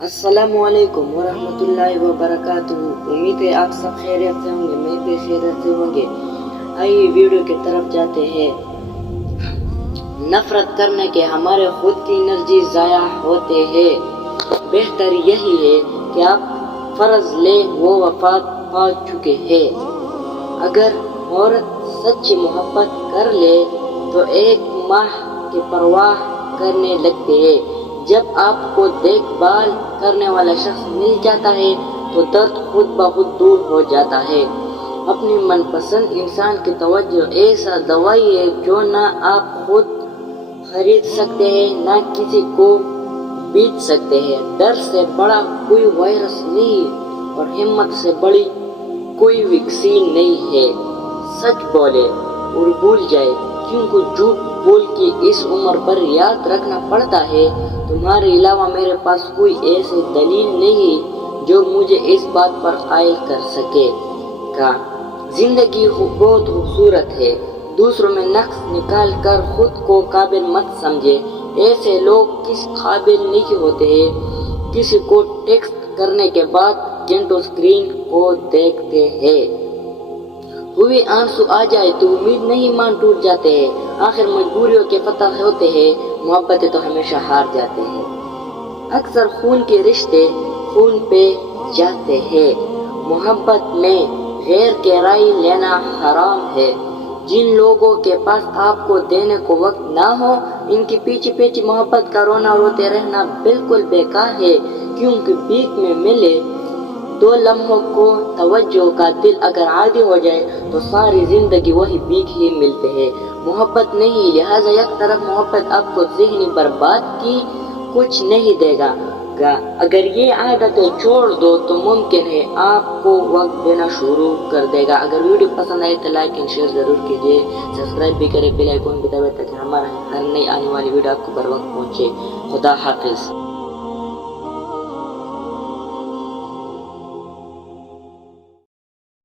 अस्सलामु अलैकुम वरहमतुल्लाहि वबरकातुहू। उम्मीद है आप सब खैरियत से होंगे, मैं भी खैरियत से होंगे। आइए वीडियो की तरफ जाते हैं। नफरत करने के हमारे खुद की एनर्जी ज़ाया होते हैं। बेहतर यही है कि आप फ़र्ज ले वो वफात पा चुके हैं। अगर औरत सच्ची मोहब्बत कर ले तो एक माह की परवाह करने लगते हैं। जब आपको देखभाल करने वाला शख्स मिल जाता है तो दर्द खुद ब खुद दूर हो जाता है। अपनी मनपसंद इंसान की तवज्जो ऐसा दवाई है जो ना आप खुद खरीद सकते हैं ना किसी को बेच सकते हैं। डर से बड़ा कोई वायरस नहीं और हिम्मत से बड़ी कोई वैक्सीन नहीं है। सच बोले और भूल जाए, क्योंकि झूठ बोल के इस उम्र पर याद रखना पड़ता है। तुम्हारे अलावा मेरे पास कोई ऐसी दलील नहीं जो मुझे इस बात पर कायल कर सके। जिंदगी बहुत खूबसूरत है, दूसरों में नक्स निकाल कर खुद को काबिल मत समझे। ऐसे लोग किस काबिल नहीं होते हैं। किसी को टेक्स्ट करने के बाद घंटों स्क्रीन को देखते हैं। हुए आंसू आ जाए तो उम्मीद नहीं मान टूट जाते हैं। आखिर मजबूरियों के फतह होते हैं, मोहब्बतें तो हमेशा हार जाते हैं। अक्सर खून के रिश्ते खून पे जाते हैं। मोहब्बत में गैर की राय लेना हराम है। जिन लोगों के पास आपको देने को वक्त ना हो, इनकी पीछे पीछे मोहब्बत का रोना रोते रहना बिल्कुल बेकार है। क्योंकि बीच में मिले दो लम्हों को तवज्जो का दिल अगर आदी हो जाए तो सारी जिंदगी वही बीक ही मिलते हैं। मोहब्बत नहीं, लिहाजा एक तरफ मोहब्बत आपको ज़हनी बर्बाद की कुछ नहीं देगा। अगर ये आदतें छोड़ दो तो मुमकिन है आपको वक्त देना शुरू कर देगा। अगर वीडियो पसंद आए तो लाइक एंड शेयर ज़रूर कीजिए, सब्सक्राइब भी करें, बेल आइकन भी दबाएं ताकि हमारा हर नई आने वाली वीडियो आपको बर वक्त पहुँचे। खुदा हाफिज़।